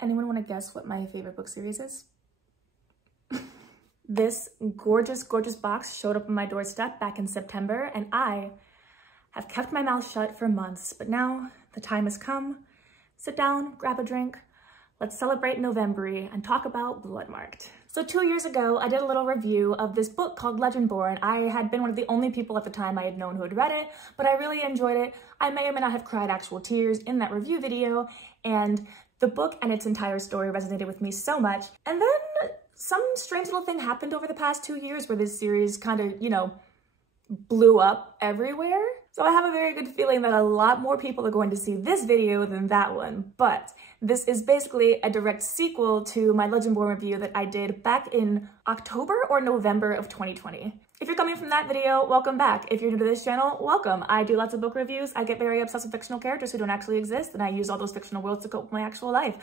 Anyone want to guess what my favorite book series is? This gorgeous, gorgeous box showed up on my doorstep back in September, and I have kept my mouth shut for months, but now the time has come. Sit down, grab a drink, let's celebrate November and talk about Bloodmarked. So 2 years ago, I did a little review of this book called Legendborn. I had been one of the only people at the time I had known who had read it, but I really enjoyed it. I may or may not have cried actual tears in that review video, and the book and its entire story resonated with me so much. And then some strange little thing happened over the past 2 years where this series kind of, you know, blew up everywhere. So I have a very good feeling that a lot more people are going to see this video than that one, but this is basically a direct sequel to my Legendborn review that I did back in October or November of 2020. If you're coming from that video, welcome back. If you're new to this channel, welcome. I do lots of book reviews. I get very obsessed with fictional characters who don't actually exist, and I use all those fictional worlds to cope with my actual life.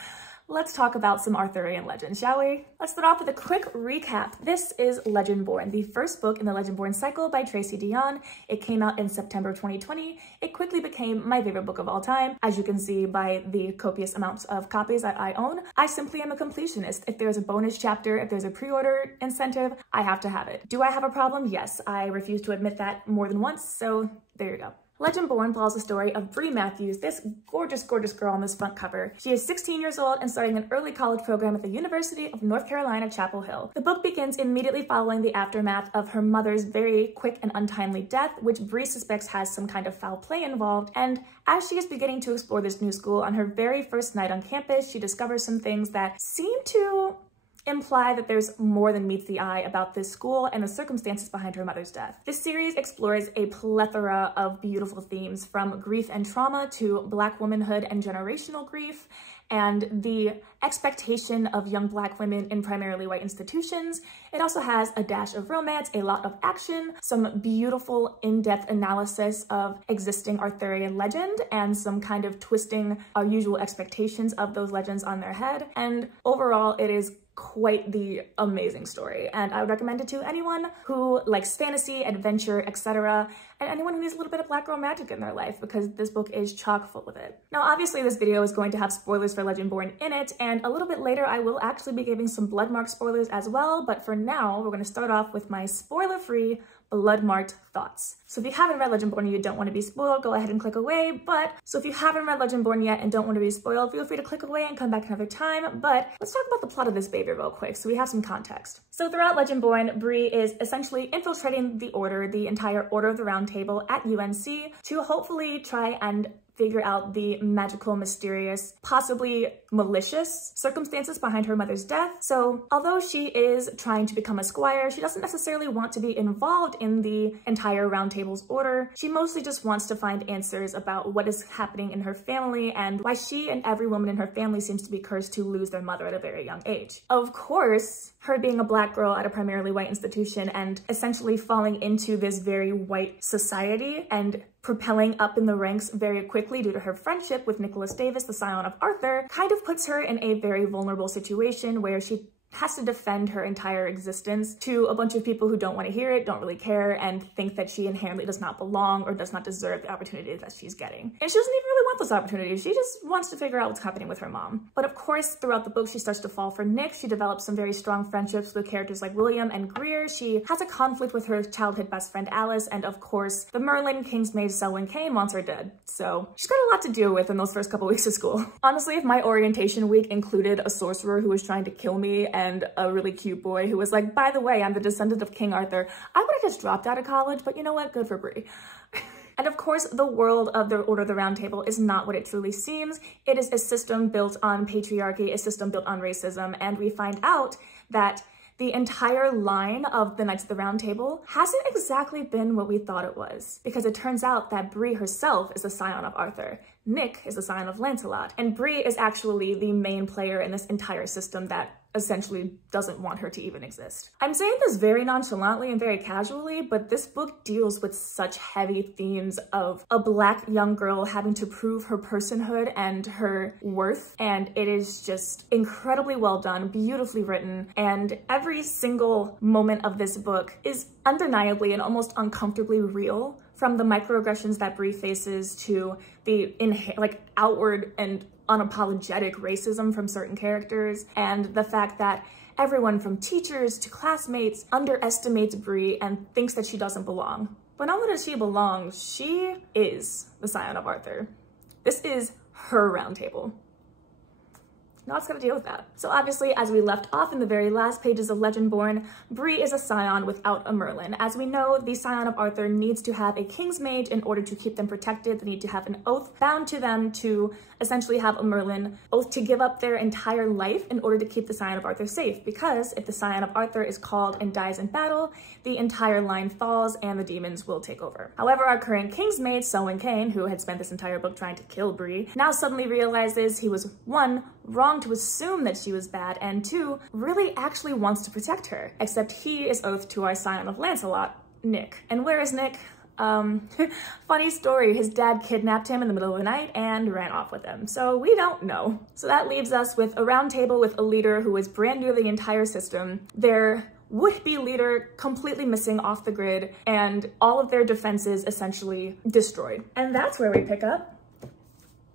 Let's talk about some Arthurian legend, shall we? Let's start off with a quick recap. This is Legendborn, the first book in the Legendborn cycle by Tracy Deonn. It came out in September 2020. It quickly became my favorite book of all time, as you can see by the copious amounts of copies that I own. I simply am a completionist. If there's a bonus chapter, if there's a pre-order incentive, I have to have it. Do I have a problem? Yes, I refuse to admit that more than once, so there you go. Legendborn follows the story of Bree Matthews, this gorgeous, gorgeous girl on this front cover. She is 16 years old and starting an early college program at the University of North Carolina, Chapel Hill. The book begins immediately following the aftermath of her mother's very quick and untimely death, which Bree suspects has some kind of foul play involved. And as she is beginning to explore this new school, on her very first night on campus, she discovers some things that seem to imply that there's more than meets the eye about this school and the circumstances behind her mother's death. This series explores a plethora of beautiful themes, from grief and trauma to Black womanhood and generational grief, and the expectation of young Black women in primarily white institutions. It also has a dash of romance, a lot of action, some beautiful in-depth analysis of existing Arthurian legend, and some kind of twisting our usual expectations of those legends on their head. And overall, it is quite the amazing story, and I would recommend it to anyone who likes fantasy, adventure, etc., and anyone who needs a little bit of Black girl magic in their life, because this book is chock full of it. Now, obviously, this video is going to have spoilers for Legendborn in it, and a little bit later I will actually be giving some Bloodmarked spoilers as well, but for now, we're going to start off with my spoiler-free Bloodmarked thoughts. So if you haven't read Legendborn and you don't want to be spoiled, go ahead and click away. So if you haven't read Legendborn yet and don't want to be spoiled, feel free to click away and come back another time. But let's talk about the plot of this baby real quick so we have some context. So throughout Legendborn, Bree is essentially infiltrating the Order, the entire Order of the Round Table at UNC, to hopefully try and figure out the magical, mysterious, possibly malicious circumstances behind her mother's death. So although she is trying to become a squire, she doesn't necessarily want to be involved in the entire Round Table's order. She mostly just wants to find answers about what is happening in her family and why she and every woman in her family seems to be cursed to lose their mother at a very young age. Of course, her being a Black girl at a primarily white institution and essentially falling into this very white society and propelling up in the ranks very quickly due to her friendship with Nicholas Davis, the scion of Arthur, kind of puts her in a very vulnerable situation where she has to defend her entire existence to a bunch of people who don't want to hear it, don't really care, and think that she inherently does not belong or does not deserve the opportunities that she's getting. And she doesn't even really want those opportunities. She just wants to figure out what's happening with her mom. But of course, throughout the book, she starts to fall for Nick. She develops some very strong friendships with characters like William and Greer. She has a conflict with her childhood best friend Alice, and of course, the Merlin, King's Maid, Selwyn Kane wants her dead. So she's got a lot to deal with in those first couple weeks of school. Honestly, if my orientation week included a sorcerer who was trying to kill me and a really cute boy who was like, by the way, I'm the descendant of King Arthur, I would have just dropped out of college, but you know what? Good for Bree. And of course, the world of the Order of the Round Table is not what it truly seems. It is a system built on patriarchy, a system built on racism, and we find out that the entire line of the Knights of the Round Table hasn't exactly been what we thought it was, because it turns out that Bree herself is the scion of Arthur. Nick is the scion of Lancelot, and Bree is actually the main player in this entire system that essentially doesn't want her to even exist. I'm saying this very nonchalantly and very casually, but this book deals with such heavy themes of a Black young girl having to prove her personhood and her worth, and it is just incredibly well done, beautifully written, and every single moment of this book is undeniably and almost uncomfortably real, from the microaggressions that Bree faces to the outward and unapologetic racism from certain characters, and the fact that everyone from teachers to classmates underestimates Bree and thinks that she doesn't belong. But not only does she belong, she is the Scion of Arthur. This is her round table. Not's gonna deal with that. So obviously, as we left off in the very last pages of Legendborn, Bree is a scion without a Merlin. As we know, the Scion of Arthur needs to have a King's Mage in order to keep them protected. They need to have an oath bound to them to essentially have a Merlin oath to give up their entire life in order to keep the Scion of Arthur safe. Because if the Scion of Arthur is called and dies in battle, the entire line falls and the demons will take over. However, our current King's Mage, Selwyn Kane, who had spent this entire book trying to kill Bree, now suddenly realizes he was, one, wrong to assume that she was bad, and two, really actually wants to protect her. Except he is oathed to our Scion of Lancelot, Nick. And where is Nick? Funny story, his dad kidnapped him in the middle of the night and ran off with him. So we don't know. So that leaves us with a round table with a leader who is brand new to the entire system. Their would-be leader completely missing off the grid, and all of their defenses essentially destroyed. And that's where we pick up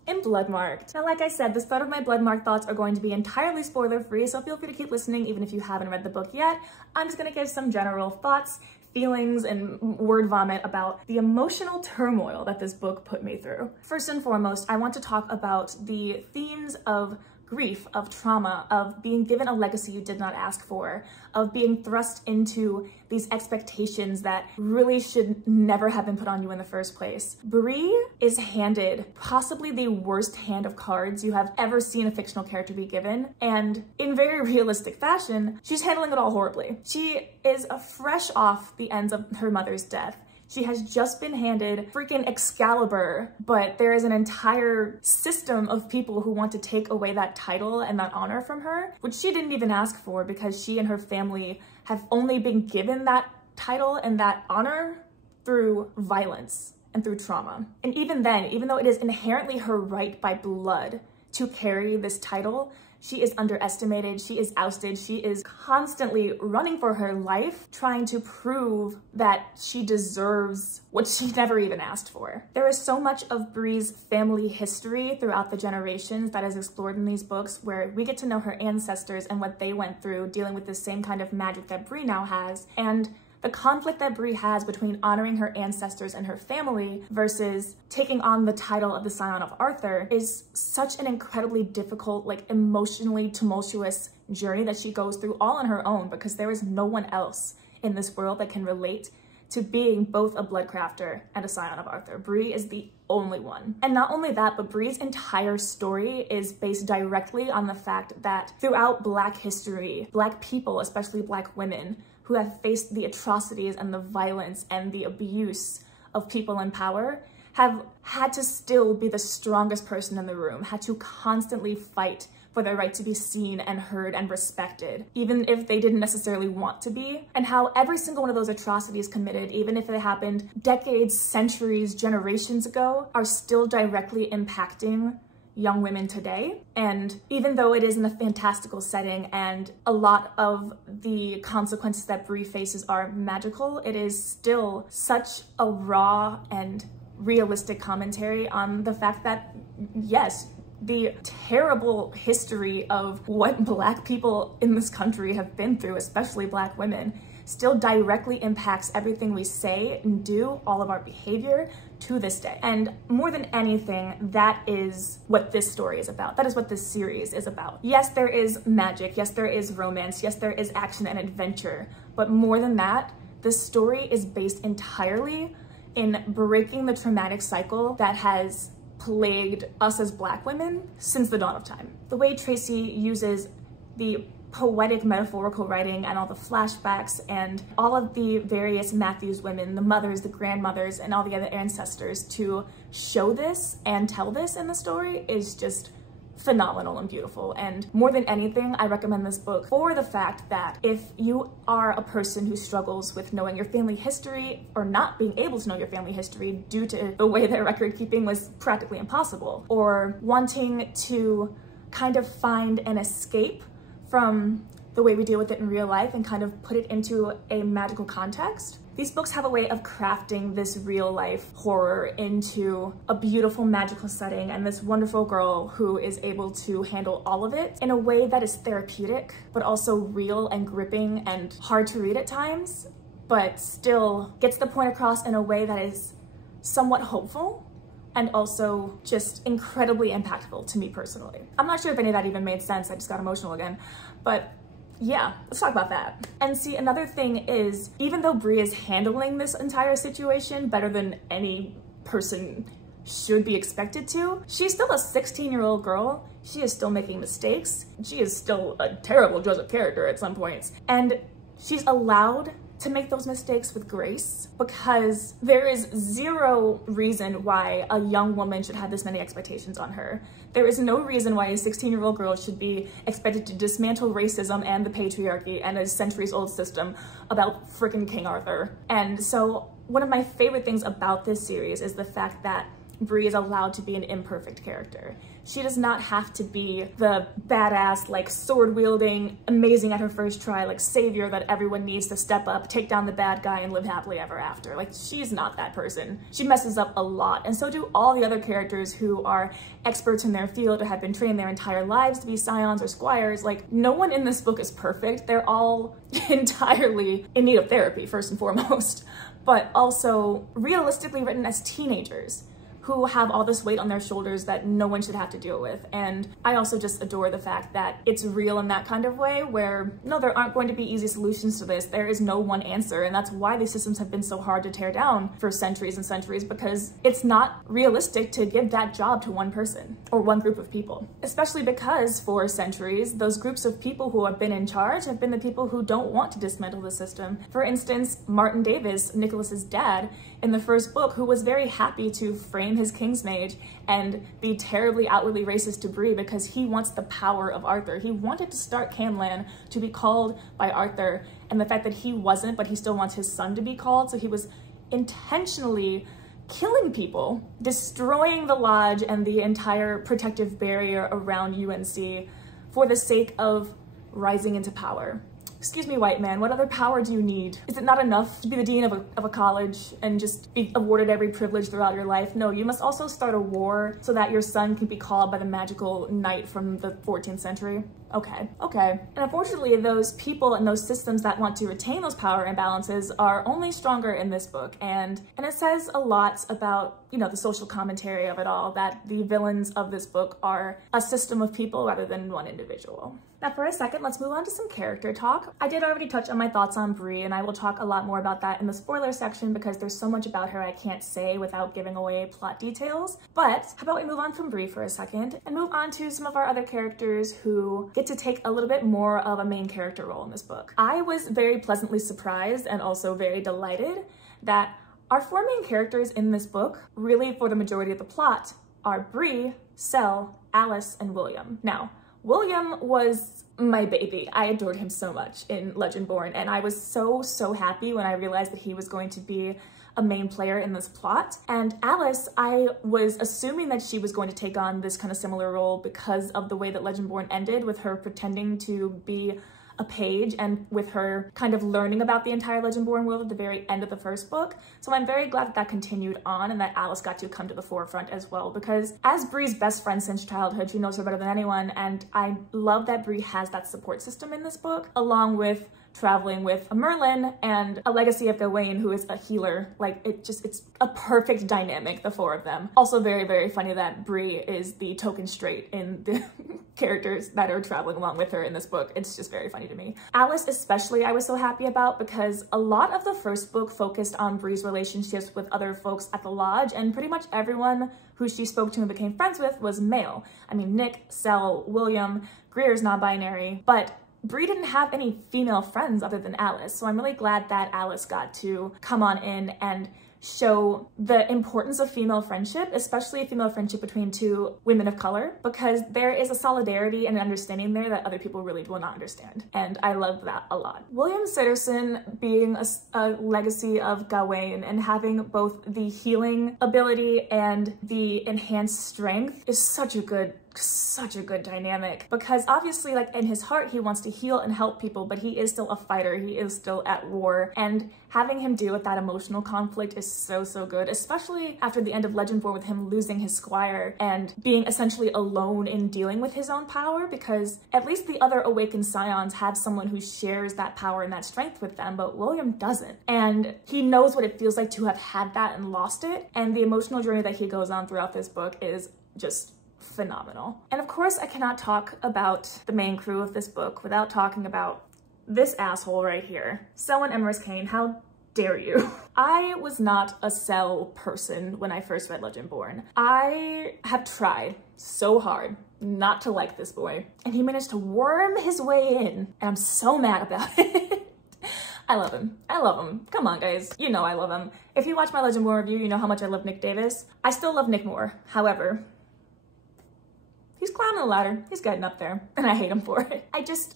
in Bloodmarked. Now, like I said, the start of my Bloodmarked thoughts are going to be entirely spoiler-free, so feel free to keep listening even if you haven't read the book yet. I'm just gonna give some general thoughts, feelings, and word vomit about the emotional turmoil that this book put me through. First and foremost, I want to talk about the themes of grief, of trauma, of being given a legacy you did not ask for, of being thrust into these expectations that really should never have been put on you in the first place. Bree is handed possibly the worst hand of cards you have ever seen a fictional character be given, and in very realistic fashion, she's handling it all horribly. She is fresh off the ends of her mother's death. She has just been handed freaking Excalibur, but there is an entire system of people who want to take away that title and that honor from her, which she didn't even ask for because she and her family have only been given that title and that honor through violence and through trauma. And even then, even though it is inherently her right by blood to carry this title, she is underestimated, she is ousted, she is constantly running for her life, trying to prove that she deserves what she never even asked for. There is so much of Bree's family history throughout the generations that is explored in these books, where we get to know her ancestors and what they went through dealing with the same kind of magic that Bree now has, and the conflict that Bree has between honoring her ancestors and her family versus taking on the title of the Scion of Arthur is such an incredibly difficult, like emotionally tumultuous journey that she goes through all on her own, because there is no one else in this world that can relate to being both a Bloodcrafter and a Scion of Arthur. Bree is the only one. And not only that, but Bree's entire story is based directly on the fact that throughout Black history, Black people, especially Black women, who have faced the atrocities and the violence and the abuse of people in power, have had to still be the strongest person in the room, had to constantly fight for their right to be seen and heard and respected, even if they didn't necessarily want to be, and how every single one of those atrocities committed, even if it happened decades, centuries, generations ago, are still directly impacting young women today. And even though it is in a fantastical setting and a lot of the consequences that Bree faces are magical, it is still such a raw and realistic commentary on the fact that, yes, the terrible history of what Black people in this country have been through, especially Black women, still directly impacts everything we say and do, all of our behavior to this day. And more than anything, that is what this story is about. That is what this series is about. Yes, there is magic. Yes, there is romance. Yes, there is action and adventure. But more than that, this story is based entirely in breaking the traumatic cycle that has plagued us as Black women since the dawn of time. The way Tracy uses the poetic metaphorical writing and all the flashbacks and all of the various Matthews women, the mothers, the grandmothers, and all the other ancestors to show this and tell this in the story is just phenomenal and beautiful. And more than anything, I recommend this book for the fact that if you are a person who struggles with knowing your family history or not being able to know your family history due to the way that record keeping was practically impossible, or wanting to kind of find an escape from the way we deal with it in real life and kind of put it into a magical context, These books have a way of crafting this real life horror into a beautiful magical setting and this wonderful girl who is able to handle all of it in a way that is therapeutic, but also real and gripping and hard to read at times, but still gets the point across in a way that is somewhat hopeful and also just incredibly impactful to me personally. I'm not sure if any of that even made sense. I just got emotional again, but yeah, let's talk about that. And see, another thing is, even though Bree is handling this entire situation better than any person should be expected to, she's still a 16-year-old girl. She is still making mistakes. She is still a terrible Joseph character at some points. And she's allowed to make those mistakes with grace, because there is zero reason why a young woman should have this many expectations on her. There is no reason why a 16-year-old girl should be expected to dismantle racism and the patriarchy and a centuries-old system about freaking King Arthur. And so one of my favorite things about this series is the fact that Bree is allowed to be an imperfect character. She does not have to be the badass, like sword wielding, amazing at her first try, like savior that everyone needs to step up, take down the bad guy and live happily ever after. Like, she's not that person. She messes up a lot, and so do all the other characters who are experts in their field or have been trained their entire lives to be scions or squires. Like, no one in this book is perfect. They're all entirely in need of therapy, first and foremost, but also realistically written as teenagers who have all this weight on their shoulders that no one should have to deal with. And I also just adore the fact that it's real in that kind of way where, no, there aren't going to be easy solutions to this. There is no one answer. And that's why these systems have been so hard to tear down for centuries and centuries, because it's not realistic to give that job to one person or one group of people, especially because for centuries, those groups of people who have been in charge have been the people who don't want to dismantle the system. For instance, Martin Davis, Nicholas's dad, in the first book, who was very happy to frame his Kingsmage and be terribly outwardly racist to Bree because he wants the power of Arthur. He wanted to start Camlan to be called by Arthur, and the fact that he wasn't, but he still wants his son to be called, so he was intentionally killing people, destroying the lodge and the entire protective barrier around UNC for the sake of rising into power. Excuse me, white man, what other power do you need? Is it not enough to be the dean of a college and just be awarded every privilege throughout your life? No, you must also start a war so that your son can be called by the magical knight from the 14th century. Okay. And unfortunately, those people and those systems that want to retain those power imbalances are only stronger in this book. And it says a lot about, you know, the social commentary of it all, that the villains of this book are a system of people rather than one individual. Now for a second, let's move on to some character talk. I did already touch on my thoughts on Bree, and I will talk a lot more about that in the spoiler section because there's so much about her I can't say without giving away plot details. But how about we move on from Bree for a second and move on to some of our other characters who get to take a little bit more of a main character role in this book. I was very pleasantly surprised and also very delighted that our four main characters in this book, really for the majority of the plot, are Bree, Sel, Alice, and William. Now, William was my baby. I adored him so much in Legendborn, and I was so happy when I realized that he was going to be a main player in this plot. And Alice, I was assuming that she was going to take on this kind of similar role because of the way that Legendborn ended, with her pretending to be a page and with her kind of learning about the entire Legendborn world at the very end of the first book. So I'm very glad that that continued on and that Alice got to come to the forefront as well, because as Bree's best friend since childhood, she knows her better than anyone, and I love that Bree has that support system in this book, along with traveling with a Merlin and a legacy of Gawain, who is a healer. Like, it's a perfect dynamic, the four of them. Also very funny that Bree is the token straight in the characters that are traveling along with her in this book. It's just very funny to me. Alice especially I was so happy about, because a lot of the first book focused on Bree's relationships with other folks at the lodge, and pretty much everyone who she spoke to and became friends with was male. I mean, Nick, Sel, William, Greer's non-binary, but Bree didn't have any female friends other than Alice, so I'm really glad that Alice got to come on in and show the importance of female friendship, especially female friendship between two women of color, because there is a solidarity and an understanding there that other people really will not understand, and I love that a lot. William Sitterson being a legacy of Gawain and having both the healing ability and the enhanced strength is such a good such a good dynamic, because obviously, like, in his heart he wants to heal and help people, but he is still a fighter, he is still at war, and having him deal with that emotional conflict is so good, especially after the end of Legendborn with him losing his squire and being essentially alone in dealing with his own power, because at least the other awakened scions have someone who shares that power and that strength with them, but William doesn't, and he knows what it feels like to have had that and lost it, and the emotional journey that he goes on throughout this book is just phenomenal. And of course I cannot talk about the main crew of this book without talking about this asshole right here. Selwyn Emrys Kane, how dare you? I was not a Sel person when I first read Legendborn. I have tried so hard not to like this boy, and he managed to worm his way in, and I'm so mad about it. I love him. I love him. Come on, guys. You know I love him. If you watch my Legendborn review, you know how much I love Nick Davis. I still love Nick more. However, he's climbing the ladder. He's getting up there, and I hate him for it.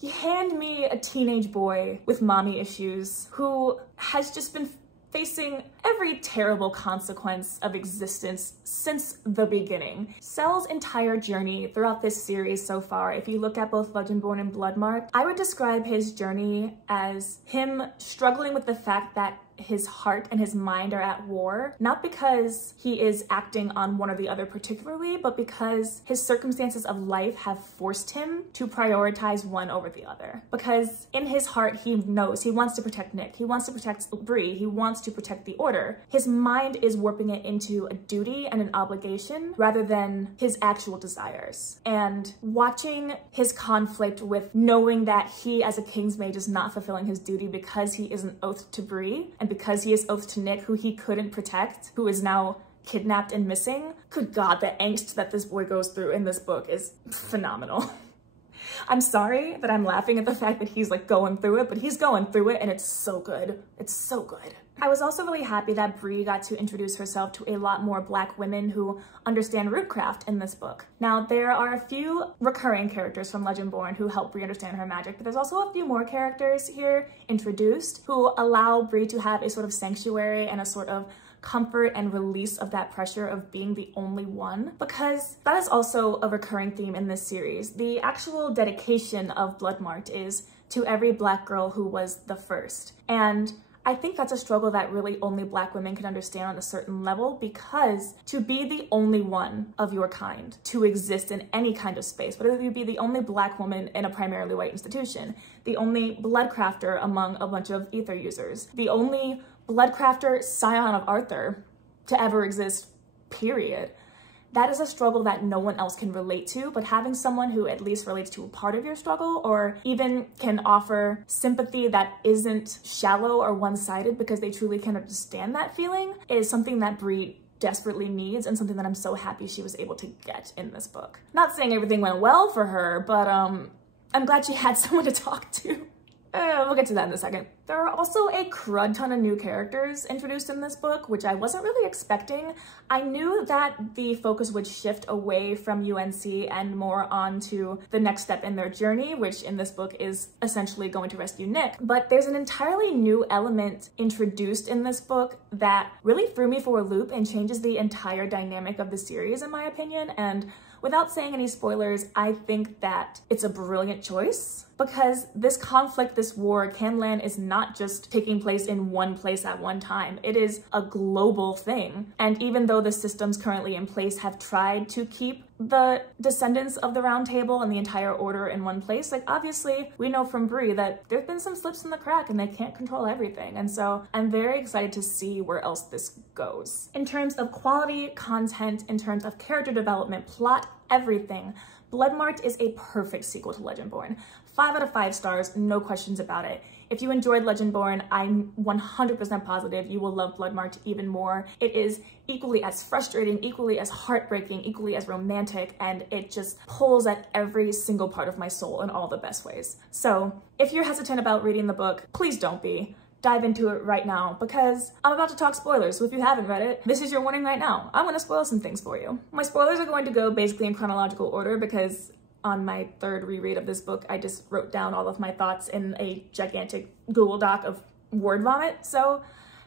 You hand me a teenage boy with mommy issues who has just been facing every terrible consequence of existence since the beginning. Sel's entire journey throughout this series so far, if you look at both Legendborn and Bloodmarked, I would describe his journey as him struggling with the fact that his heart and his mind are at war, not because he is acting on one or the other particularly, but because his circumstances of life have forced him to prioritize one over the other. Because in his heart, he knows he wants to protect Nick, he wants to protect Bree, he wants to protect the Order. His mind is warping it into a duty and an obligation rather than his actual desires. And watching his conflict with knowing that he as a Kingsmage is not fulfilling his duty because he is an oath to Bree, and because he is oath to Nick, who he couldn't protect, who is now kidnapped and missing. Good God, the angst that this boy goes through in this book is phenomenal. I'm sorry that I'm laughing at the fact that he's like going through it, but he's going through it and it's so good. It's so good. I was also really happy that Bree got to introduce herself to a lot more Black women who understand rootcraft in this book. Now, there are a few recurring characters from Legendborn who help Bree understand her magic, but there's also a few more characters here introduced who allow Bree to have a sort of sanctuary and a sort of comfort and release of that pressure of being the only one, because that is also a recurring theme in this series. The actual dedication of Bloodmarked is to every Black girl who was the first. And I think that's a struggle that really only Black women can understand on a certain level, because to be the only one of your kind to exist in any kind of space, whether you be the only Black woman in a primarily white institution, the only bloodcrafter among a bunch of ether users, the only bloodcrafter scion of Arthur to ever exist, period. That is a struggle that no one else can relate to, but having someone who at least relates to a part of your struggle, or even can offer sympathy that isn't shallow or one-sided because they truly can understand that feeling, is something that Bree desperately needs, and something that I'm so happy she was able to get in this book. Not saying everything went well for her, but I'm glad she had someone to talk to. We'll get to that in a second. There are also a crud ton of new characters introduced in this book, which I wasn't really expecting. I knew that the focus would shift away from UNC and more onto the next step in their journey, which in this book is essentially going to rescue Nick. But there's an entirely new element introduced in this book that really threw me for a loop and changes the entire dynamic of the series, in my opinion. And without saying any spoilers, I think that it's a brilliant choice, because this conflict, this war, Canlan is not just taking place in one place at one time. It is a global thing. And even though the systems currently in place have tried to keep the descendants of the Round Table and the entire Order in one place, like obviously we know from Bree that there's been some slips in the crack and they can't control everything. And so I'm very excited to see where else this goes. In terms of quality, content, in terms of character development, plot, everything, Bloodmarked is a perfect sequel to Legendborn. 5 out of 5 stars, no questions about it. If you enjoyed Legendborn, I'm 100% positive you will love Bloodmarked even more. It is equally as frustrating, equally as heartbreaking, equally as romantic, and it just pulls at every single part of my soul in all the best ways. So if you're hesitant about reading the book, please don't be. Dive into it right now, because I'm about to talk spoilers, so if you haven't read it, this is your warning right now. I'm gonna spoil some things for you. My spoilers are going to go basically in chronological order, because on my third reread of this book, I just wrote down all of my thoughts in a gigantic Google Doc of word vomit. So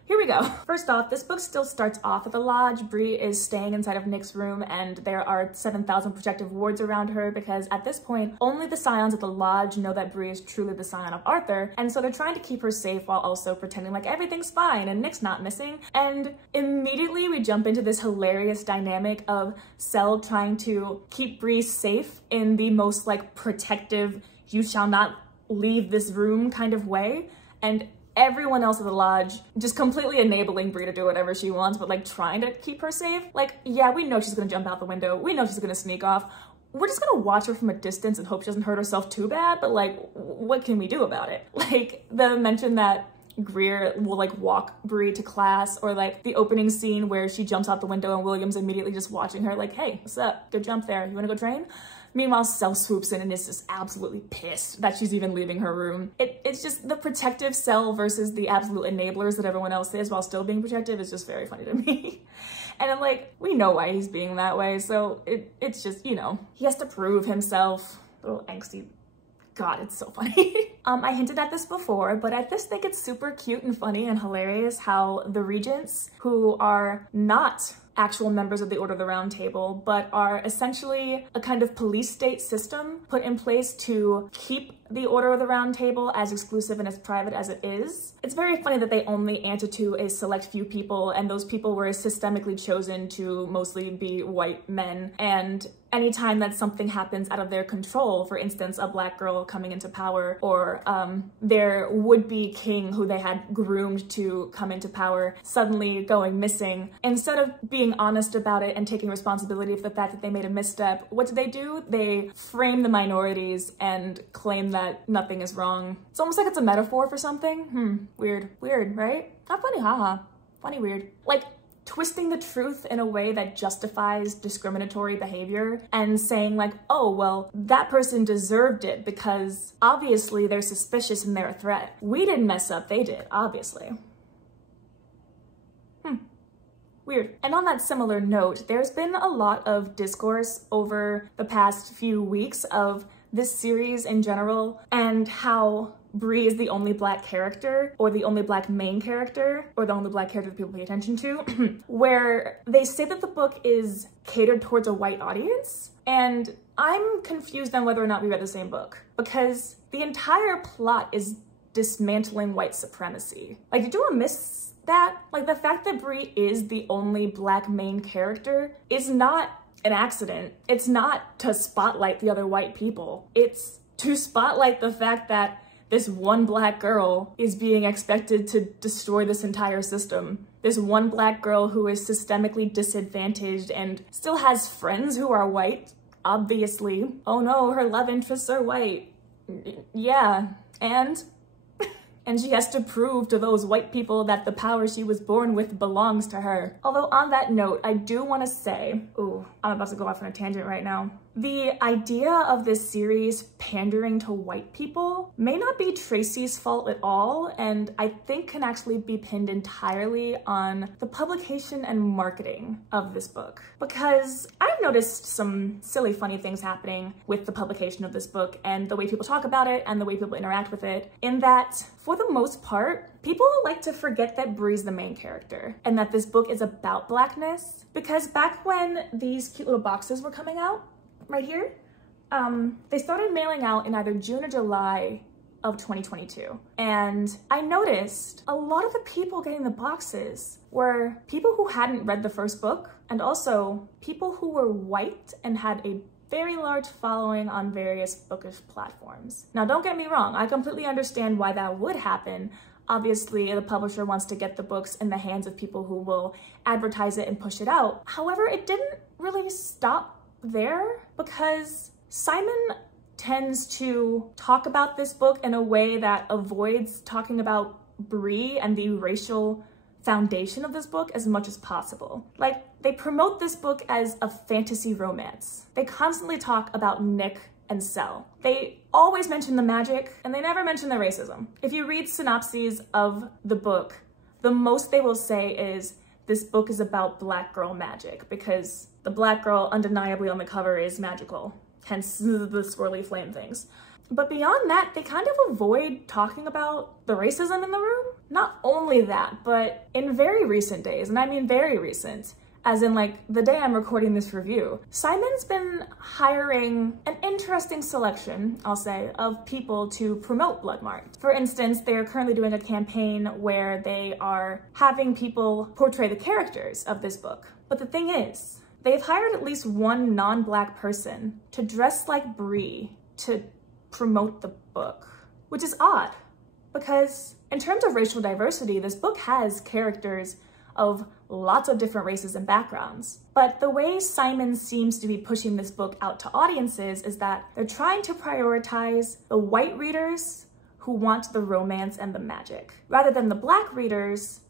here we go. First off, this book still starts off at the lodge. Bree is staying inside of Nick's room and there are 7,000 protective wards around her because at this point, only the scions at the lodge know that Bree is truly the scion of Arthur. And so they're trying to keep her safe while also pretending like everything's fine and Nick's not missing. And immediately we jump into this hilarious dynamic of Cell trying to keep Bree safe in the most like protective, you shall not leave this room kind of way. And everyone else at the lodge just completely enabling Bree to do whatever she wants, but like trying to keep her safe. Like, yeah, we know she's gonna jump out the window. We know she's gonna sneak off. We're just gonna watch her from a distance and hope she doesn't hurt herself too bad, but like, what can we do about it? Like the mention that Greer will like walk Bree to class, or like the opening scene where she jumps out the window and William's immediately just watching her like, hey, what's up? Good jump there. You wanna go train? Meanwhile, Cell swoops in and is just absolutely pissed that she's even leaving her room. It's just the protective Cell versus the absolute enablers that everyone else is while still being protective is just very funny to me. And I'm like, we know why he's being that way, so it's just, you know, he has to prove himself. A little angsty. God, it's so funny. I hinted at this before, but I just think it's super cute and funny and hilarious how the regents, who are not actual members of the Order of the Round Table, but are essentially a kind of police state system put in place to keep the Order of the Round Table as exclusive and as private as it is. It's very funny that they only answer to a select few people, and those people were systemically chosen to mostly be white men. And anytime that something happens out of their control, for instance, a black girl coming into power, or their would-be king who they had groomed to come into power suddenly going missing, instead of being honest about it and taking responsibility for the fact that they made a misstep, what do? They frame the minorities and claim that nothing is wrong. It's almost like it's a metaphor for something. Weird, right? Not funny, haha. Funny, weird. Like, twisting the truth in a way that justifies discriminatory behavior and saying like, oh, well, that person deserved it because obviously they're suspicious and they're a threat. We didn't mess up, they did, obviously. Weird. And on that similar note, there's been a lot of discourse over the past few weeks of this series in general and how Bree is the only black character, or the only black main character, or the only black character that people pay attention to, where they say that the book is catered towards a white audience. And I'm confused on whether or not we read the same book, because the entire plot is dismantling white supremacy. Like, did you miss that? Like, the fact that Bree is the only black main character is not an accident. It's not to spotlight the other white people. It's to spotlight the fact that this one black girl is being expected to destroy this entire system. This one black girl who is systemically disadvantaged and still has friends who are white, obviously. Oh no, her love interests are white. Yeah, and she has to prove to those white people that the power she was born with belongs to her. Although on that note, I do want to say, ooh, I'm about to go off on a tangent right now. The idea of this series pandering to white people may not be Tracy's fault at all, and I think can actually be pinned entirely on the publication and marketing of this book. Because I've noticed some silly, funny things happening with the publication of this book and the way people talk about it and the way people interact with it, in that, for the most part, people like to forget that Bree's the main character and that this book is about blackness. Because back when these cute little boxes were coming out, right here, they started mailing out in either June or July of 2022. And I noticed a lot of the people getting the boxes were people who hadn't read the first book, and also people who were white and had a very large following on various bookish platforms. Now, don't get me wrong, I completely understand why that would happen. Obviously, the publisher wants to get the books in the hands of people who will advertise it and push it out. However, it didn't really stop there, because Simon tends to talk about this book in a way that avoids talking about Bree and the racial foundation of this book as much as possible. Like, they promote this book as a fantasy romance. They constantly talk about Nick and Cell. They always mention the magic, and they never mention the racism. If you read synopses of the book, the most they will say is, this book is about black girl magic, because the black girl undeniably on the cover is magical. hence the swirly flame things. But beyond that, they kind of avoid talking about the racism in the room. Not only that, but in very recent days, and I mean very recent, as in like the day I'm recording this review, Simon's been hiring an interesting selection, I'll say, of people to promote BLOODMARKED. For instance, they're currently doing a campaign where they are having people portray the characters of this book. But the thing is, they've hired at least one non-Black person to dress like Bree to promote the book, which is odd because in terms of racial diversity, this book has characters of lots of different races and backgrounds. But the way Simon seems to be pushing this book out to audiences is that they're trying to prioritize the white readers who want the romance and the magic, rather than the Black readers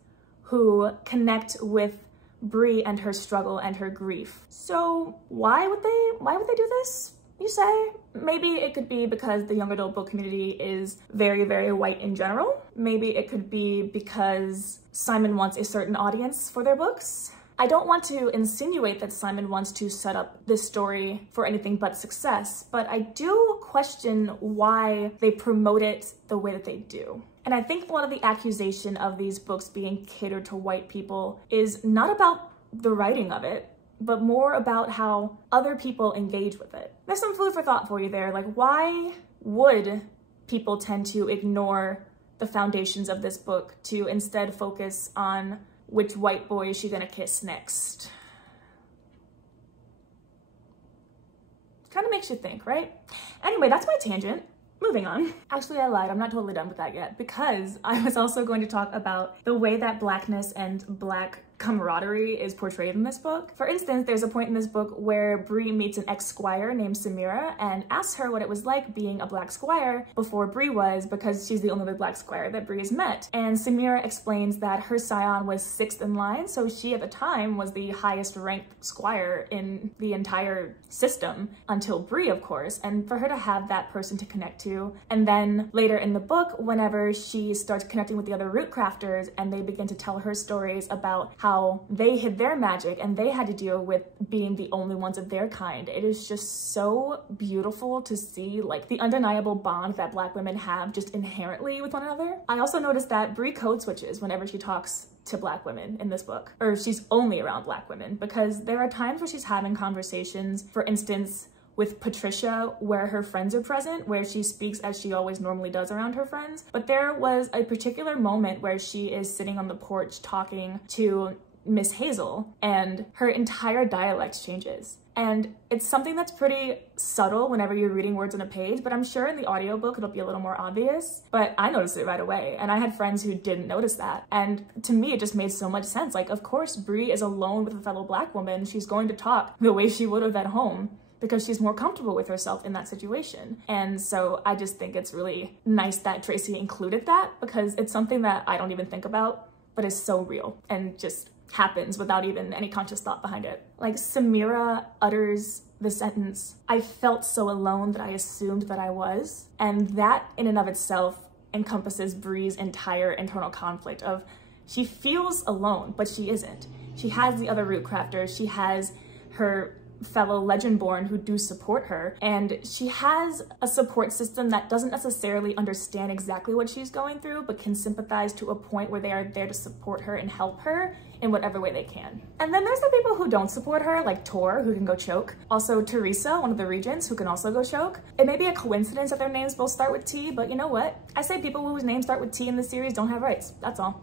who connect with Bree and her struggle and her grief. So why would they do this, you say? Maybe it could be because the young adult book community is very, very white in general. Maybe it could be because Simon wants a certain audience for their books. I don't want to insinuate that Simon wants to set up this story for anything but success, but I do question why they promote it the way that they do. And I think a lot of the accusation of these books being catered to white people is not about the writing of it, but more about how other people engage with it. There's some food for thought for you there. Like, why would people tend to ignore the foundations of this book to instead focus on which white boy is she gonna kiss next? Kind of makes you think, right? Anyway, that's my tangent. Moving on. Actually, I lied. I'm not totally done with that yet because I was also going to talk about the way that Blackness and Black camaraderie is portrayed in this book. For instance, there's a point in this book where Bree meets an ex-squire named Samira and asks her what it was like being a Black squire before Bree was, because she's the only Black squire that Bree has met. And Samira explains that her scion was 6th in line, so she at the time was the highest ranked squire in the entire system, until Bree, of course, and for her to have that person to connect to. And then later in the book, whenever she starts connecting with the other root crafters and they begin to tell her stories about how they hid their magic and they had to deal with being the only ones of their kind. It is just so beautiful to see, like, the undeniable bond that Black women have just inherently with one another. I also noticed that Bree code switches whenever she talks to Black women in this book, or she's only around Black women, because there are times where she's having conversations, for instance, with Patricia, where her friends are present, where she speaks as she always normally does around her friends. But there was a particular moment where she is sitting on the porch talking to Miss Hazel, and her entire dialect changes. And it's something that's pretty subtle whenever you're reading words on a page, but I'm sure in the audiobook it'll be a little more obvious. But I noticed it right away, and I had friends who didn't notice that. And to me, it just made so much sense. Like, of course, Bree is alone with a fellow Black woman. She's going to talk the way she would have at home, because she's more comfortable with herself in that situation. And so I just think it's really nice that Tracy included that, because it's something that I don't even think about, but is so real and just happens without even any conscious thought behind it. Like, Samira utters the sentence, "I felt so alone that I assumed that I was." And that in and of itself encompasses Bree's entire internal conflict of, she feels alone, but she isn't. She has the other root crafters, she has her fellow Legendborn who do support her, and she has a support system that doesn't necessarily understand exactly what she's going through, but can sympathize to a point where they are there to support her and help her in whatever way they can. And then there's the people who don't support her, like Tor, who can go choke. Also Teresa, one of the regents, who can also go choke. It may be a coincidence that their names both start with T, but you know what? I say people whose names start with T in this series don't have rights, that's all.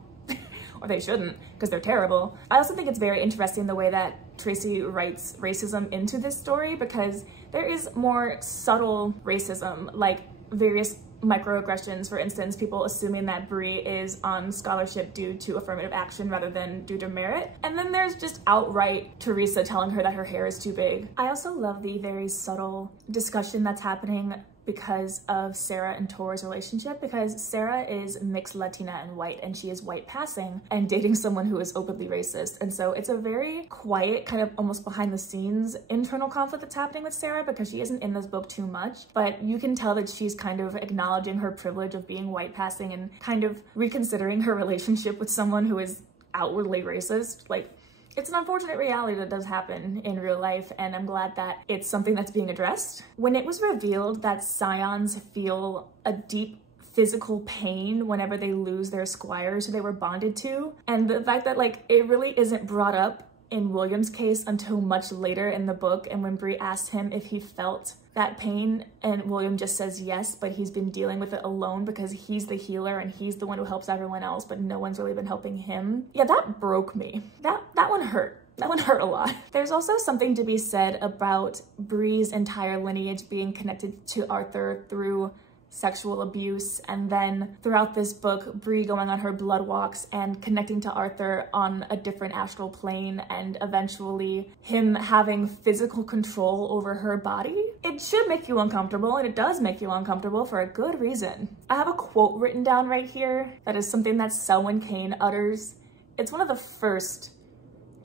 Or they shouldn't, because they're terrible. I also think it's very interesting the way that Tracy writes racism into this story, because there is more subtle racism, like various microaggressions. For instance, people assuming that Bree is on scholarship due to affirmative action rather than due to merit. And then there's just outright Teresa telling her that her hair is too big. I also love the very subtle discussion that's happening because of Sarah and Tor's relationship, because Sarah is mixed Latina and white, and she is white passing and dating someone who is openly racist. And so it's a very quiet, kind of almost behind the scenes internal conflict that's happening with Sarah, because she isn't in this book too much, but you can tell that she's kind of acknowledging her privilege of being white passing and kind of reconsidering her relationship with someone who is outwardly racist. Like, it's an unfortunate reality that does happen in real life, and I'm glad that it's something that's being addressed. When it was revealed that scions feel a deep physical pain whenever they lose their squires who they were bonded to, and the fact that like it really isn't brought up in William's case until much later in the book, and when Bree asks him if he felt that pain, and William just says yes, but he's been dealing with it alone because he's the healer and he's the one who helps everyone else, but no one's really been helping him. Yeah, that broke me. That one hurt. That one hurt a lot. There's also something to be said about Bree's entire lineage being connected to Arthur through sexual abuse, and then throughout this book, Bree going on her blood walks and connecting to Arthur on a different astral plane, and eventually him having physical control over her body. It should make you uncomfortable, and it does make you uncomfortable for a good reason. I have a quote written down right here that is something that Selwyn Kane utters. It's one of the first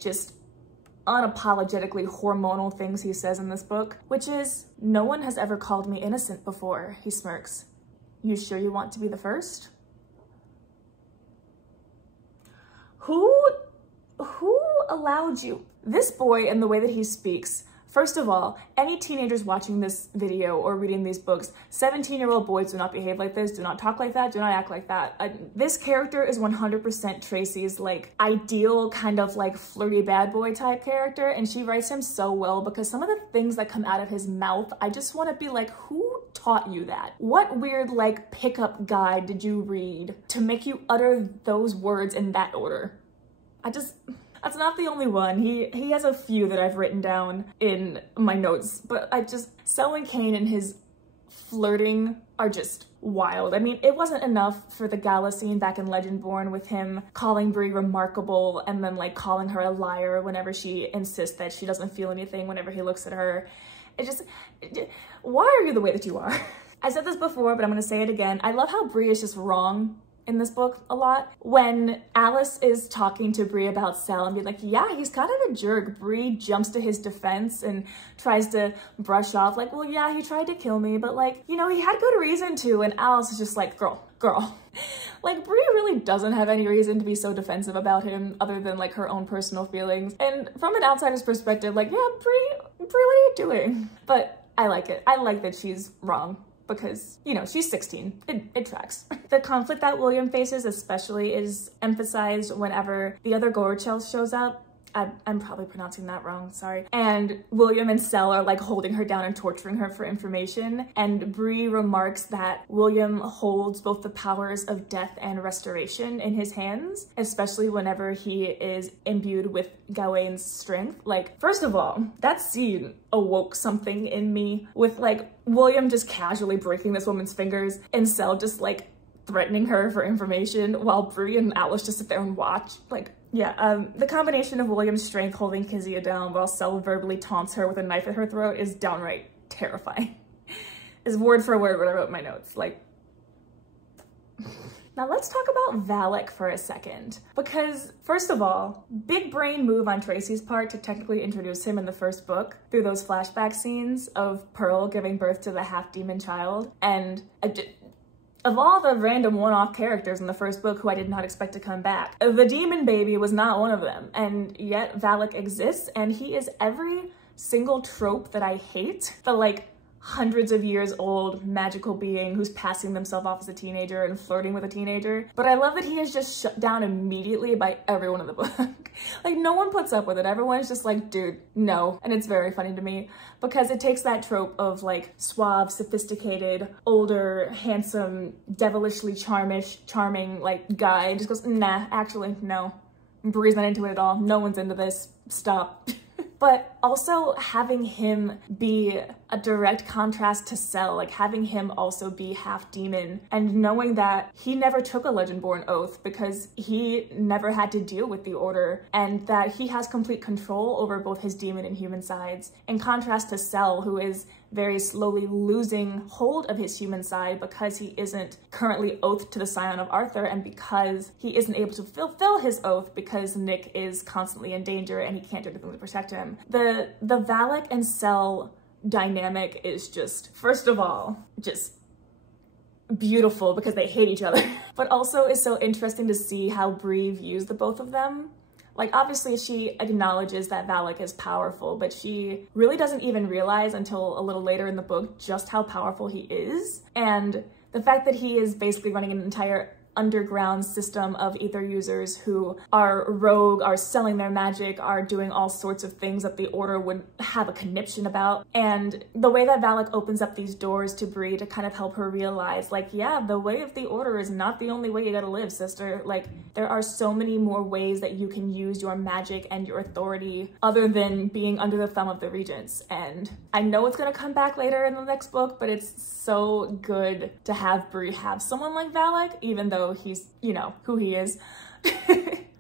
just unapologetically hormonal things he says in this book, which is, "No one has ever called me innocent before," he smirks. "You sure you want to be the first?" Who allowed you? This boy, and the way that he speaks, first of all, any teenagers watching this video or reading these books, 17-year-old boys do not behave like this, do not talk like that, do not act like that. This character is 100% Tracy's like ideal kind of like flirty bad boy type character, and she writes him so well because some of the things that come out of his mouth, I just want to be like, who taught you that? What weird like pickup guide did you read to make you utter those words in that order? That's not the only one. He has a few that I've written down in my notes, but Selwyn Kane and his flirting are just wild. I mean, it wasn't enough for the gala scene back in Legendborn with him calling Bree remarkable and then like calling her a liar whenever she insists that she doesn't feel anything whenever he looks at her. Why are you the way that you are? I said this before, but I'm gonna say it again. I love how Bree is just wrong in this book a lot. When Alice is talking to Bree about Sel and being like, yeah, he's kind of a jerk, Bree jumps to his defense and tries to brush off like, well, yeah, he tried to kill me, but like, you know, he had good reason to. And Alice is just like, girl. Like, Bree really doesn't have any reason to be so defensive about him other than like her own personal feelings. And from an outsider's perspective, like, yeah, Bree, what are you doing? But I like it. I like that she's wrong, because, you know, she's 16. It tracks. The conflict that William faces especially is emphasized whenever the other Gorchel shows up. I'm probably pronouncing that wrong, sorry. And William and Sel are like holding her down and torturing her for information. And Bree remarks that William holds both the powers of death and restoration in his hands, especially whenever he is imbued with Gawain's strength. Like, first of all, that scene awoke something in me with like William just casually breaking this woman's fingers and Sel just like threatening her for information while Bree and Alice just sit there and watch. Like, yeah, the combination of William's strength holding Kezia down while Sel verbally taunts her with a knife at her throat is downright terrifying. Is word for word what I wrote in my notes. Like, now let's talk about Valak for a second, because first of all, big brain move on Tracy's part to technically introduce him in the first book through those flashback scenes of Pearl giving birth to the half-demon child. And of all the random one-off characters in the first book who I did not expect to come back, the demon baby was not one of them. And yet Valak exists, and he is every single trope that I hate. The like hundreds of years old magical being who's passing themselves off as a teenager and flirting with a teenager. But I love that he is just shut down immediately by everyone in the book. Like, no one puts up with it. Everyone's just like, dude, no. And it's very funny to me because it takes that trope of like suave, sophisticated, older, handsome, devilishly charming like guy. Just goes, nah, actually, no. Bree's not into it at all. No one's into this. Stop. But also having him be a direct contrast to Sel, like having him also be half demon, and knowing that he never took a Legendborn oath because he never had to deal with the Order, and that he has complete control over both his demon and human sides, in contrast to Sel, who is very slowly losing hold of his human side because he isn't currently oathed to the Scion of Arthur, and because he isn't able to fulfill his oath because Nick is constantly in danger and he can't do anything to protect him. The Valak and Sel dynamic is just, first of all, just beautiful because they hate each other, but also is so interesting to see how Bree views the both of them. Like, obviously she acknowledges that Valak is powerful, but she really doesn't even realize until a little later in the book just how powerful he is. And the fact that he is basically running an entire underground system of ether users who are rogue, are selling their magic, are doing all sorts of things that the Order would have a conniption about. And the way that Valak opens up these doors to Bree to kind of help her realize, like, yeah, the way of the Order is not the only way you gotta live, sister. Like, there are so many more ways that you can use your magic and your authority other than being under the thumb of the Regents. And I know it's gonna come back later in the next book, but it's so good to have Bree have someone like Valak, even though he's, you know, who he is.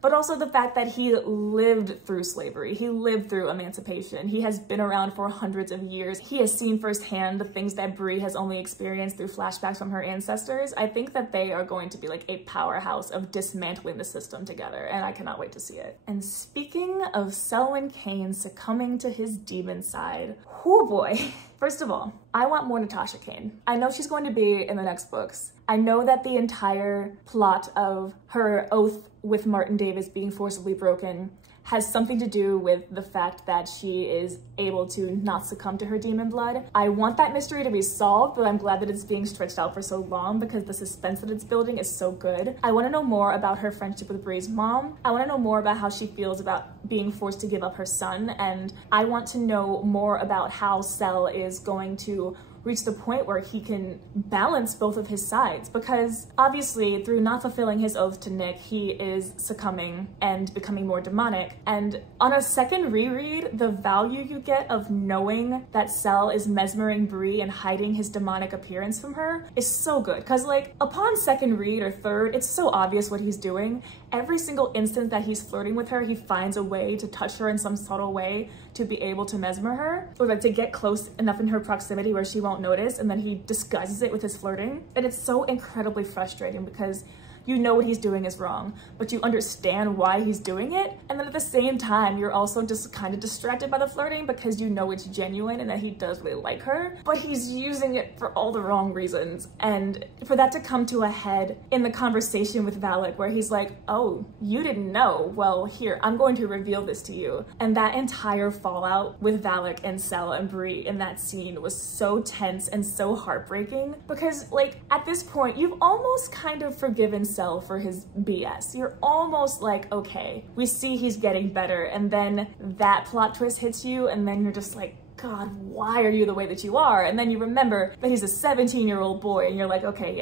But also the fact that he lived through slavery. He lived through emancipation. He has been around for hundreds of years. He has seen firsthand the things that Bree has only experienced through flashbacks from her ancestors. I think that they are going to be like a powerhouse of dismantling the system together, and I cannot wait to see it. And speaking of Selwyn Kane succumbing to his demon side, whoo boy. First of all, I want more Natasha Kane. I know she's going to be in the next books. I know that the entire plot of her oath with Martin Davis being forcibly broken has something to do with the fact that she is able to not succumb to her demon blood. I want that mystery to be solved, but I'm glad that it's being stretched out for so long because the suspense that it's building is so good. I want to know more about her friendship with Bree's mom. I want to know more about how she feels about being forced to give up her son, and I want to know more about how Sel is going to reach the point where he can balance both of his sides, because obviously through not fulfilling his oath to Nick, he is succumbing and becoming more demonic. And on a second reread, the value you get of knowing that Sel is mesmering Bree and hiding his demonic appearance from her is so good, because like upon second read or third, it's so obvious what he's doing. Every single instant that he's flirting with her, he finds a way to touch her in some subtle way to be able to mesmer her, or like to get close enough in her proximity where she won't notice, and then he disguises it with his flirting. And it's so incredibly frustrating because you know what he's doing is wrong, but you understand why he's doing it. And then at the same time, you're also just kind of distracted by the flirting because you know it's genuine and that he does really like her, but he's using it for all the wrong reasons. And for that to come to a head in the conversation with Valak, where he's like, oh, you didn't know? Well, here, I'm going to reveal this to you. And that entire fallout with Valak and Sel and Bree in that scene was so tense and so heartbreaking, because like at this point, you've almost kind of forgiven Sel for his BS. You're almost like, okay, we see he's getting better, and then that plot twist hits you, and then you're just like, God, why are you the way that you are? And then you remember that he's a 17-year-old boy, and you're like, okay,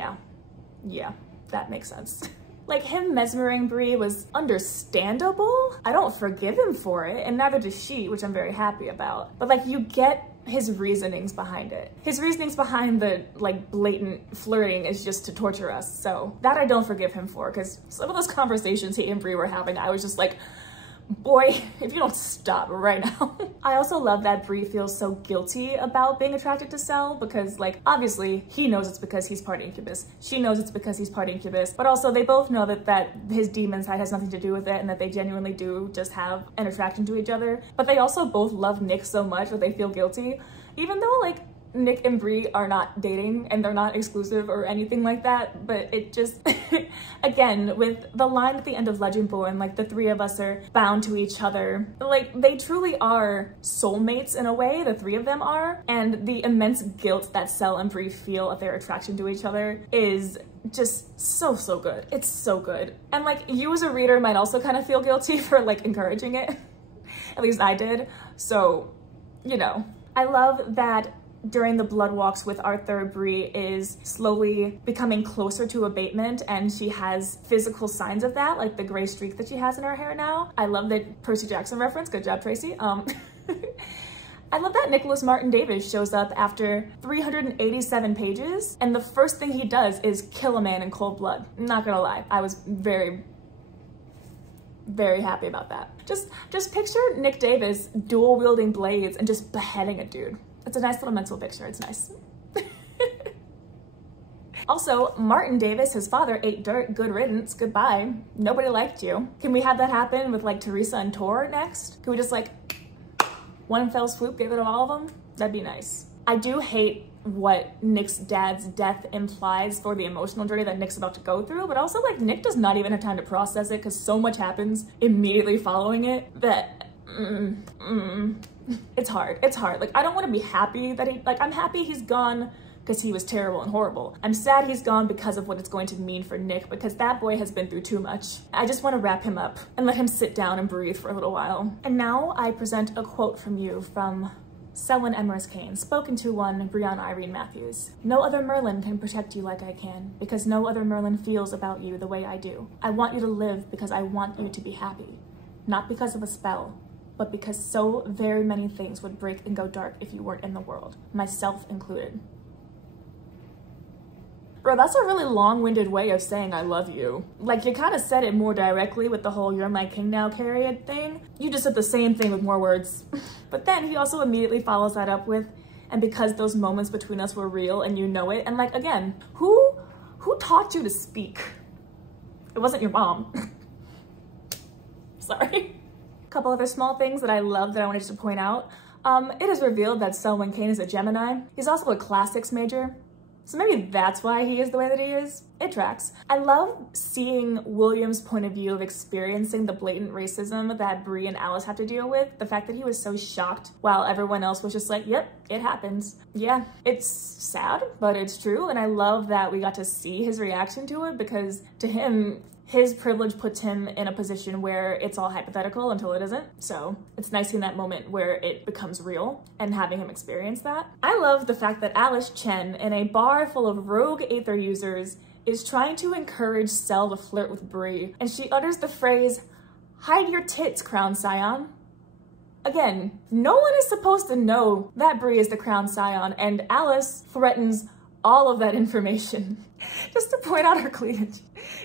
yeah, that makes sense. Like, him mesmering Bree was understandable. I don't forgive him for it, and neither does she, which I'm very happy about. But like, you get his reasonings behind it. His reasonings behind the like blatant flirting is just to torture us. So that I don't forgive him for, because some of those conversations he and Bree were having, I was just like, boy, if you don't stop right now. I also love that Bree feels so guilty about being attracted to Sel, because like, obviously he knows it's because he's part incubus. She knows it's because he's part incubus, but also they both know that his demon side has nothing to do with it, and that they genuinely do just have an attraction to each other. But they also both love Nick so much that they feel guilty, even though like Nick and Bree are not dating and they're not exclusive or anything like that. But it just, again, with the line at the end of Legendborn, like the three of us are bound to each other. Like, they truly are soulmates in a way, the three of them are. And the immense guilt that Sel and Bree feel at their attraction to each other is just so good. It's so good. And like, you as a reader might also kind of feel guilty for like encouraging it. At least I did. So, you know, I love that during the blood walks with Arthur, Bree is slowly becoming closer to abatement, and she has physical signs of that, like the gray streak that she has in her hair now. I love that Percy Jackson reference. Good job, Tracy. I love that Nicholas Martin Davis shows up after 387 pages, and the first thing he does is kill a man in cold blood. I'm not gonna lie, I was very happy about that. Just picture Nick Davis dual wielding blades and just beheading a dude. It's a nice little mental picture, it's nice. Also, Martin Davis, his father, ate dirt. Good riddance, goodbye. Nobody liked you. Can we have that happen with like Teresa and Tor next? Can we just like one fell swoop, give it to all of them? That'd be nice. I do hate what Nick's dad's death implies for the emotional journey that Nick's about to go through, but also like Nick does not even have time to process it because so much happens immediately following it that it's hard. It's hard. Like, I don't want to be happy that I'm happy he's gone because he was terrible and horrible. I'm sad he's gone because of what it's going to mean for Nick, because that boy has been through too much. I just want to wrap him up and let him sit down and breathe for a little while. And now I present a quote from you from Selwyn Emrys Kane, spoken to one Bree Matthews. No other Merlin can protect you like I can, because no other Merlin feels about you the way I do. I want you to live because I want you to be happy. Not because of a spell, but because so very many things would break and go dark if you weren't in the world, myself included. Bro, that's a really long-winded way of saying I love you. Like, you kind of said it more directly with the whole you're my king now period thing. You just said the same thing with more words. But then he also immediately follows that up with, and because those moments between us were real and you know it. And like, again, who taught you to speak? It wasn't your mom. Sorry. A couple other small things that I love that I wanted to point out. It is revealed that Selwyn Kane is a Gemini. He's also a classics major. So maybe that's why he is the way that he is. It tracks. I love seeing William's point of view of experiencing the blatant racism that Bree and Alice have to deal with. The fact that he was so shocked while everyone else was just like, yep, it happens. Yeah, it's sad, but it's true. And I love that we got to see his reaction to it, because to him, his privilege puts him in a position where it's all hypothetical until it isn't. So it's nice seeing that moment where it becomes real and having him experience that. I love the fact that Alice Chen, in a bar full of rogue Aether users, is trying to encourage Sel to flirt with Bree. And she utters the phrase, "Hide your tits, Crown Scion." Again, no one is supposed to know that Bree is the Crown Scion, and Alice threatens all of that information just to point out her cleavage.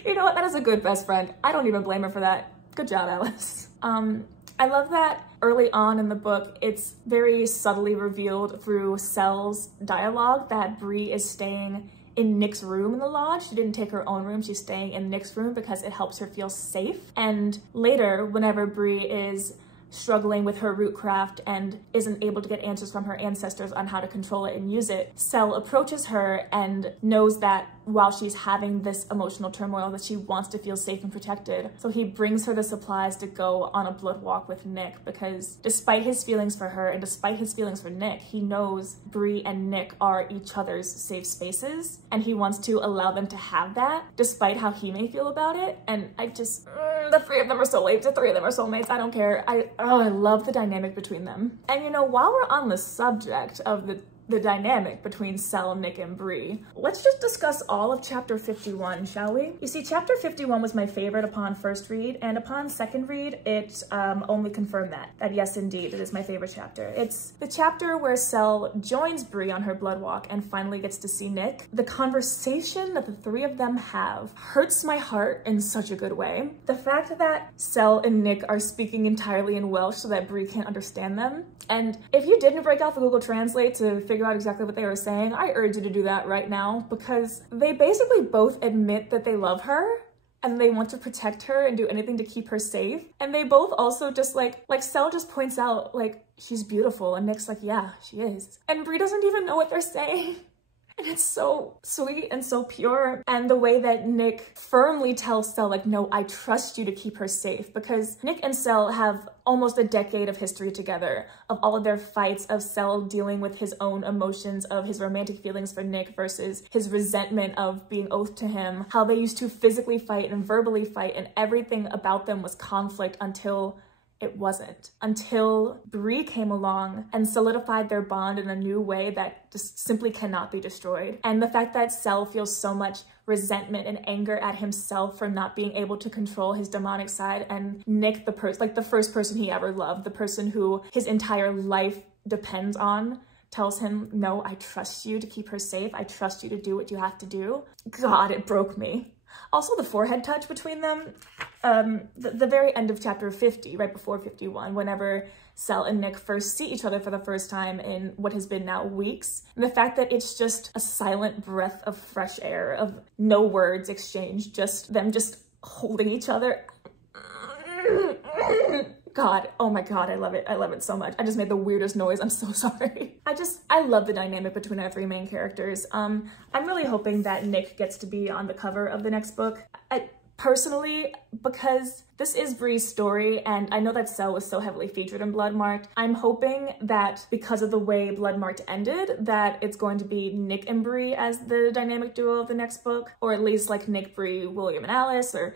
You know what? That is a good best friend. I don't even blame her for that. Good job, Alice. I love that early on in the book, it's very subtly revealed through Sel's dialogue that Bree is staying in Nick's room in the lodge. She didn't take her own room. She's staying in Nick's room because it helps her feel safe. And later, whenever Bree is struggling with her root craft and isn't able to get answers from her ancestors on how to control it and use it, Sel approaches her and knows that while she's having this emotional turmoil that she wants to feel safe and protected. So he brings her the supplies to go on a blood walk with Nick, because despite his feelings for her and despite his feelings for Nick, he knows Bree and Nick are each other's safe spaces, and he wants to allow them to have that despite how he may feel about it. And I just, the three of them are soulmates, the three of them are soulmates, I don't care. I love the dynamic between them. And you know, while we're on the subject of the dynamic between Sel, Nick, and Bree, let's just discuss all of chapter 51, shall we? You see, chapter 51 was my favorite upon first read, and upon second read, it only confirmed that yes, indeed, it is my favorite chapter. It's the chapter where Sel joins Bree on her blood walk and finally gets to see Nick. The conversation that the three of them have hurts my heart in such a good way. The fact that Sel and Nick are speaking entirely in Welsh so that Bree can't understand them. And if you didn't break out the Google Translate to figure out exactly what they were saying, I urge you to do that right now, because they basically both admit that they love her and they want to protect her and do anything to keep her safe. And they both also just like Sel just points out, like, she's beautiful, and Nick's like, yeah, she is. And Bree doesn't even know what they're saying. And it's so sweet and so pure. And the way that Nick firmly tells Sel, like, no, I trust you to keep her safe, because Nick and Sel have almost a decade of history together, of all of their fights, of Sel dealing with his own emotions, of his romantic feelings for Nick versus his resentment of being oathed to him, how they used to physically fight and verbally fight, and everything about them was conflict until it wasn't. Until Bree came along and solidified their bond in a new way that just simply cannot be destroyed. And the fact that Sel feels so much resentment and anger at himself for not being able to control his demonic side, and Nick, the first person he ever loved, the person who his entire life depends on, tells him, no, I trust you to keep her safe. I trust you to do what you have to do. God, it broke me. Also, the forehead touch between them, the very end of chapter 50, right before 51, whenever Sel and Nick first see each other for the first time in what has been now weeks. And the fact that it's just a silent breath of fresh air, of no words exchanged, just them just holding each other. God, oh my God, I love it. I love it so much. I just made the weirdest noise. I'm so sorry. I love the dynamic between our three main characters. I'm really hoping that Nick gets to be on the cover of the next book. Personally, because this is Bree's story, and I know that Cell was so heavily featured in Bloodmarked, I'm hoping that because of the way Bloodmarked ended, that it's going to be Nick and Bree as the dynamic duo of the next book, or at least like Nick, Bree, William, and Alice, or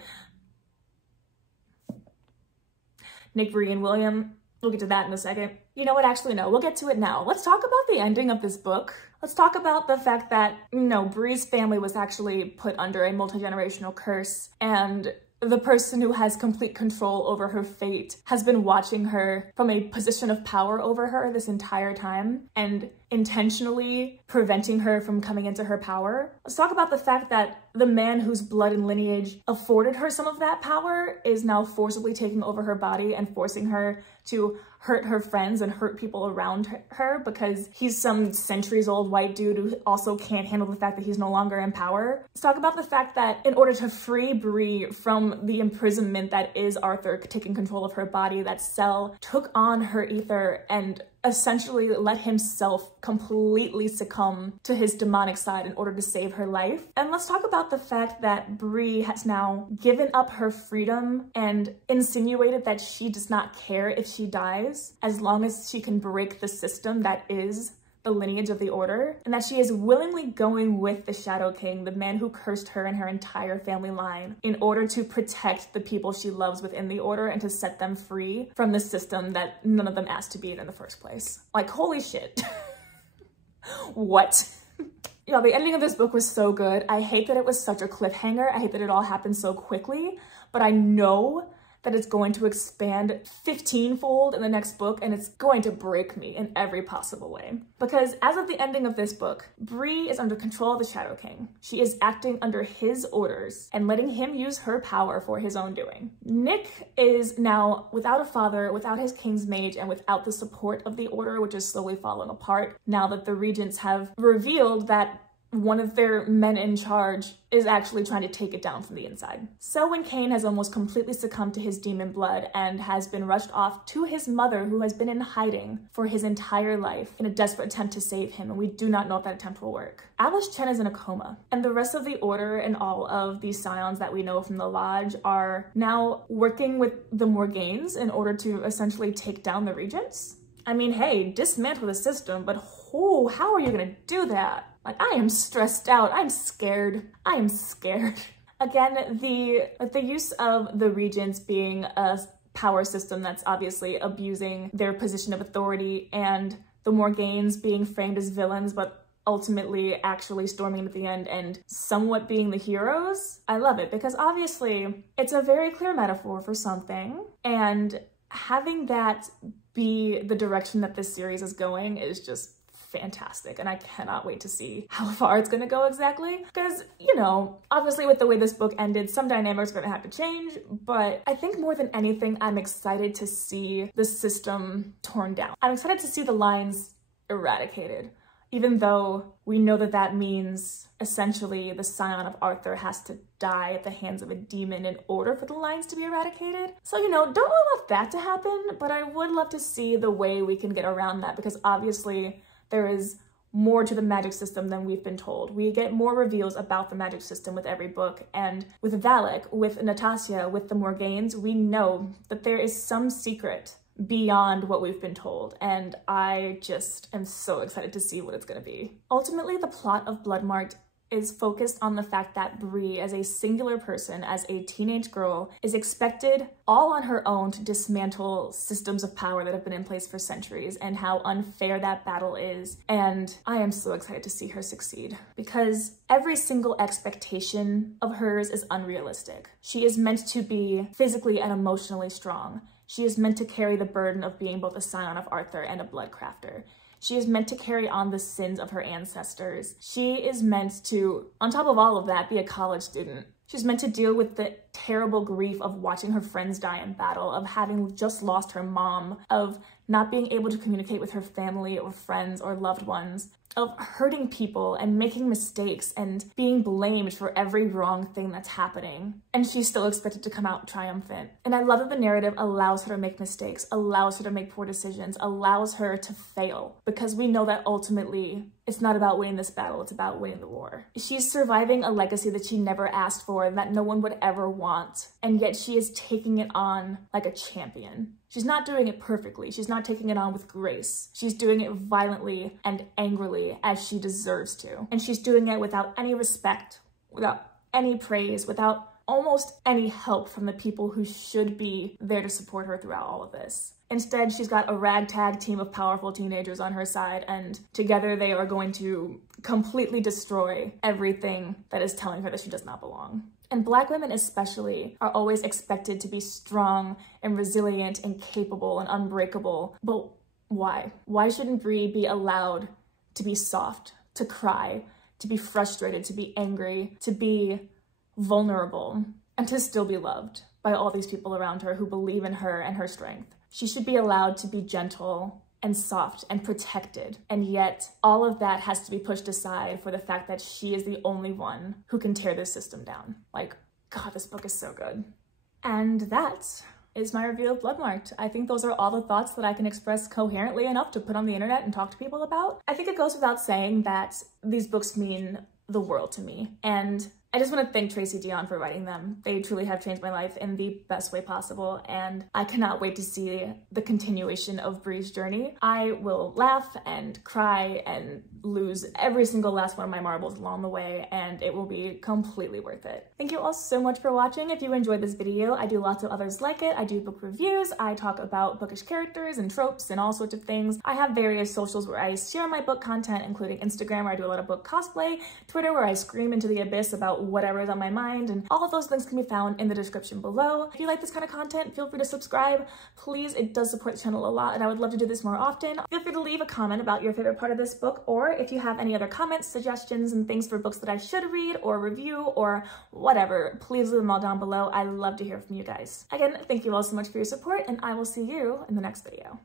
Nick, Bree, and William. We'll get to that in a second. You know what? Actually, no, we'll get to it now. Let's talk about the ending of this book. Let's talk about the fact that, Bree's family was actually put under a multi-generational curse, and the person who has complete control over her fate has been watching her from a position of power over her this entire time and intentionally preventing her from coming into her power. Let's talk about the fact that the man whose blood and lineage afforded her some of that power is now forcibly taking over her body and forcing her to hurt her friends and hurt people around her because he's some centuries-old white dude who also can't handle the fact that he's no longer in power. Let's talk about the fact that in order to free Bree from the imprisonment that is Arthur taking control of her body, that Cell took on her ether and essentially let himself completely succumb to his demonic side in order to save her life. And let's talk about the fact that Bree has now given up her freedom and insinuated that she does not care if she dies as long as she can break the system that is the lineage of the Order, and that she is willingly going with the Shadow King, the man who cursed her and her entire family line, in order to protect the people she loves within the Order and to set them free from the system that none of them asked to be in the first place. Like, holy shit. What? Yeah, the ending of this book was so good. I hate that it was such a cliffhanger. I hate that it all happened so quickly, but I know that it's going to expand 15-fold in the next book, and it's going to break me in every possible way. Because as of the ending of this book, Bree is under control of the Shadow King. She is acting under his orders and letting him use her power for his own doing. Nick is now without a father, without his King's Mage, and without the support of the Order, which is slowly falling apart now that the Regents have revealed that one of their men in charge is actually trying to take it down from the inside. Selwyn Kane has almost completely succumbed to his demon blood and has been rushed off to his mother, who has been in hiding for his entire life in a desperate attempt to save him, and we do not know if that attempt will work. Alice Chen is in a coma, and the rest of the Order and all of these scions that we know from the Lodge are now working with the Morgaines in order to essentially take down the Regents. I mean, hey, dismantle the system, but how are you gonna do that? Like, I am stressed out. I'm scared. I am scared. Again, the use of the Regents being a power system that's obviously abusing their position of authority, and the Morgaines being framed as villains, but ultimately actually storming at the end and somewhat being the heroes. I love it because obviously it's a very clear metaphor for something, and having that be the direction that this series is going is just fantastic, and I cannot wait to see how far it's gonna go exactly, because, obviously with the way this book ended, some dynamics are gonna have to change, but I think more than anything, I'm excited to see the system torn down. I'm excited to see the lines eradicated, even though we know that that means essentially the scion of Arthur has to die at the hands of a demon in order for the lines to be eradicated. So, don't really want that to happen, but I would love to see the way we can get around that, because obviously there is more to the magic system than we've been told. We get more reveals about the magic system with every book, and with Valak, with Natasha, with the Morgaines, we know that there is some secret beyond what we've been told, and I just am so excited to see what it's gonna be. Ultimately, the plot of Bloodmarked is focused on the fact that Bree, as a singular person, as a teenage girl, is expected all on her own to dismantle systems of power that have been in place for centuries, and how unfair that battle is. And I am so excited to see her succeed, because every single expectation of hers is unrealistic. She is meant to be physically and emotionally strong. She is meant to carry the burden of being both a scion of Arthur and a bloodcrafter. She is meant to carry on the sins of her ancestors. She is meant to, on top of all of that, be a college student. She's meant to deal with the terrible grief of watching her friends die in battle, of having just lost her mom, of not being able to communicate with her family or friends or loved ones. of hurting people and making mistakes and being blamed for every wrong thing that's happening. And she's still expected to come out triumphant. And I love that the narrative allows her to make mistakes, allows her to make poor decisions, allows her to fail, because we know that ultimately it's not about winning this battle, it's about winning the war. She's surviving a legacy that she never asked for and that no one would ever want, and yet she is taking it on like a champion. She's not doing it perfectly, she's not taking it on with grace. She's doing it violently and angrily as she deserves to. And she's doing it without any respect, without any praise, without almost any help from the people who should be there to support her throughout all of this. Instead, she's got a ragtag team of powerful teenagers on her side, and together they are going to completely destroy everything that is telling her that she does not belong. And Black women especially are always expected to be strong and resilient and capable and unbreakable. But why? Why shouldn't Bree be allowed to be soft, to cry, to be frustrated, to be angry, to be vulnerable, and to still be loved by all these people around her who believe in her and her strength? She should be allowed to be gentle and soft and protected, and yet all of that has to be pushed aside for the fact that she is the only one who can tear this system down. Like, God, this book is so good. And that is my review of Bloodmarked. I think those are all the thoughts that I can express coherently enough to put on the internet and talk to people about. I think it goes without saying that these books mean the world to me, and I just want to thank Tracy Deonn for writing them. They truly have changed my life in the best way possible, and I cannot wait to see the continuation of Bree's journey. I will laugh and cry and lose every single last one of my marbles along the way, and it will be completely worth it. Thank you all so much for watching. If you enjoyed this video, I do lots of others like it. I do book reviews, I talk about bookish characters and tropes and all sorts of things. I have various socials where I share my book content, including Instagram, where I do a lot of book cosplay, Twitter, where I scream into the abyss about whatever is on my mind, and all of those links can be found in the description below. If you like this kind of content, feel free to subscribe. Please, it does support the channel a lot, and I would love to do this more often. Feel free to leave a comment about your favorite part of this book, or if you have any other comments, suggestions, and things for books that I should read or review or whatever, please leave them all down below. I love to hear from you guys. Again, thank you all so much for your support, and I will see you in the next video.